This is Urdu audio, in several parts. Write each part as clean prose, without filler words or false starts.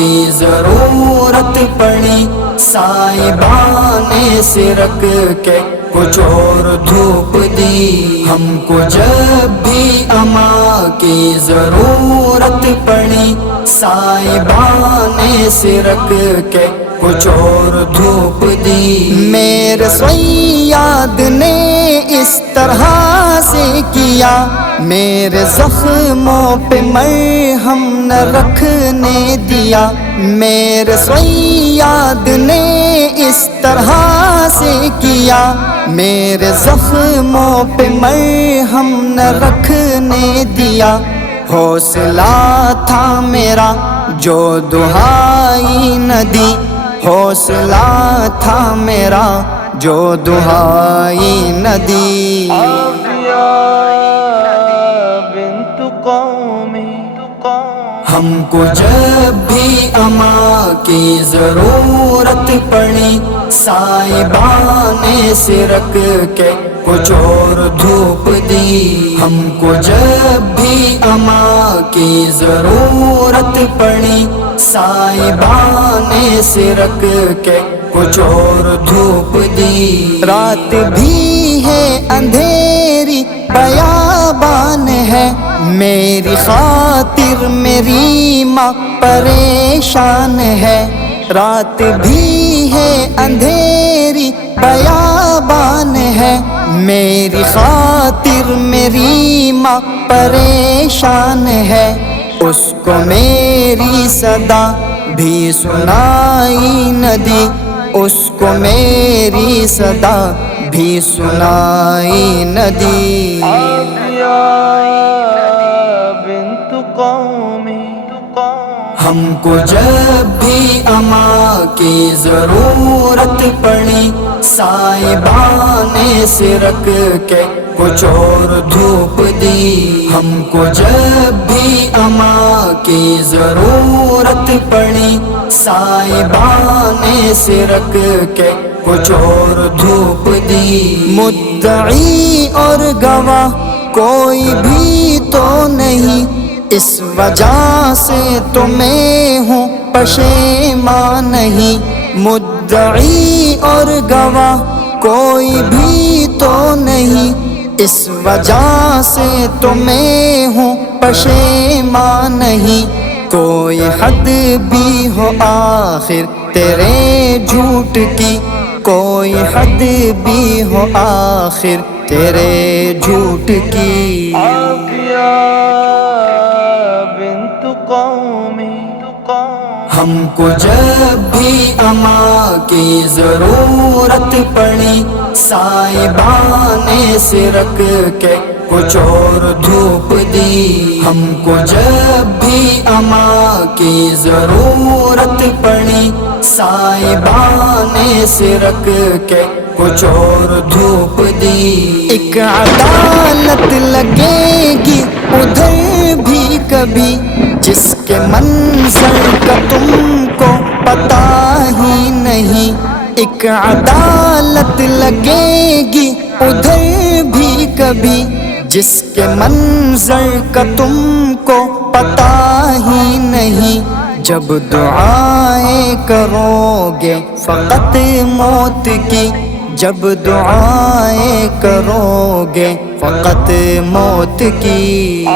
کی ضرورت پڑی، صاحبان نے سرک کے کچھ اور دھوپ دی، ہم کو جب بھی اماں کی ضرورت پڑی، صاحبان نے سرک کے کچھ اور دھوپ دی۔ میرے صیاد نے اس طرح سے کیا، میرے زخموں پہ مرہم نہ رکھنے دیا، میرے صیاد نے اس طرح سے کیا، میرے زخموں پہ مرہم نہ رکھنے دیا۔ حوصلہ تھا میرا جو دہائی نہ دی، حوصلہ تھا میرا جو دہائی نہ دی۔ ہم کو جب بھی اماں کی ضرورت پڑی، صاحبان نے سرک کے کچھ اور دھوپ دی، ہم کو جب بھی اماں کی ضرورت پڑی، صاحبان نے سرک کے کچھ اور دھوپ دی۔ رات بھی ہے اندھیری بیابان ہے، میری خاطر میری ماں پریشان ہے، رات بھی ہے اندھیری بیابان ہے، میری خاطر میری ماں پریشان ہے، اس کو میری صدا بھی سنائی نہ دی، اس کو میری صدا بھی سنائی نہ دی۔ ہم کو جب بھی اماں کی ضرورت پڑی، صاحبان نے سرک کے کچھ اور دھوپ دی، ہم کو جب بھی اماں کی ضرورت پڑی، صاحبان نے سرک کے کچھ اور دھوپ دی۔ مدعی اور گواہ کوئی بھی تو نہیں، اس وجہ سے تو میں ہوں پشیمان نہیں، مدعی اور گواہ کوئی بھی تو نہیں، اس وجہ سے تو میں ہوں پشیمان نہیں۔ کوئی حد بھی ہو آخر تیرے جھوٹ کی، کوئی حد بھی ہو آخر تیرے جھوٹ کی۔ ہم کو جب بھی اماں کی ضرورت پڑی، صاحبان نے سرک کے کچھ اور دھوپ دی، ہم کو جب بھی اماں کی ضرورت پڑی، صاحبان نے سرک کے کچھ اور دھوپ دی۔ ایک عدالت لگے گی ادھر بھی کبھی، جس کے منظر کا تم کو پتہ ہی نہیں، ایک عدالت لگے گی ادھر بھی کبھی، جس کے منظر کا تم کو پتہ ہی نہیں۔ جب دعائیں کرو گے فقط موت کی، جب دعائیں کرو گے فقط موت کی۔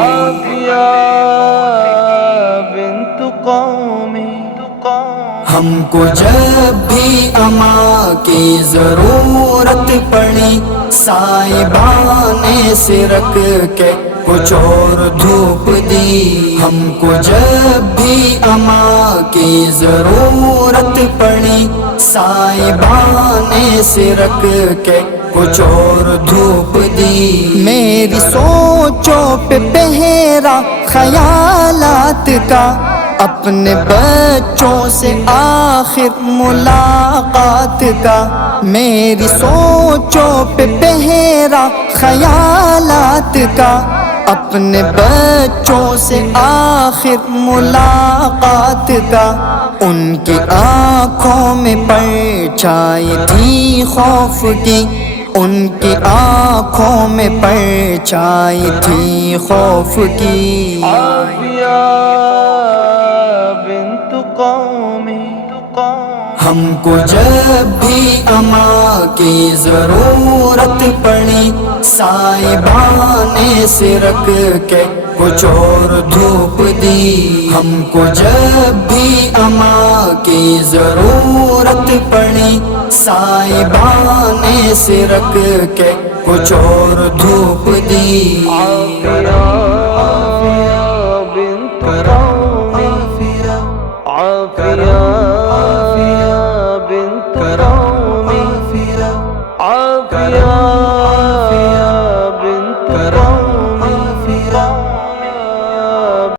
ہم کو جب بھی اماں کی ضرورت پڑی، صاحبان نے سرک کے کچھ اور دھوپ دی، ہم کو جب بھی اماں کی ضرورت پڑی، صاحبان نے سرک کے کچھ اور دھوپ دی۔ میری سوچوں پہ پہرا خیالات کا، اپنے بچوں سے آخر ملاقات کا، میری سوچوں پہ پہرا خیالات کا، اپنے بچوں سے آخر ملاقات کا۔ ان کی آنکھوں میں پرچھائی تھی خوف کی، ان کی آنکھوں میں پرچھائی تھی خوف کی۔ ہم کو جب بھی اماں کی ضرورت پڑی صاحبان سے رکھ کے کچھ اور دھوپ دی ہم کو جب بھی اماں کی ضرورت پڑی صاحبان سے رکھ کے کچھ اور دھوپ دی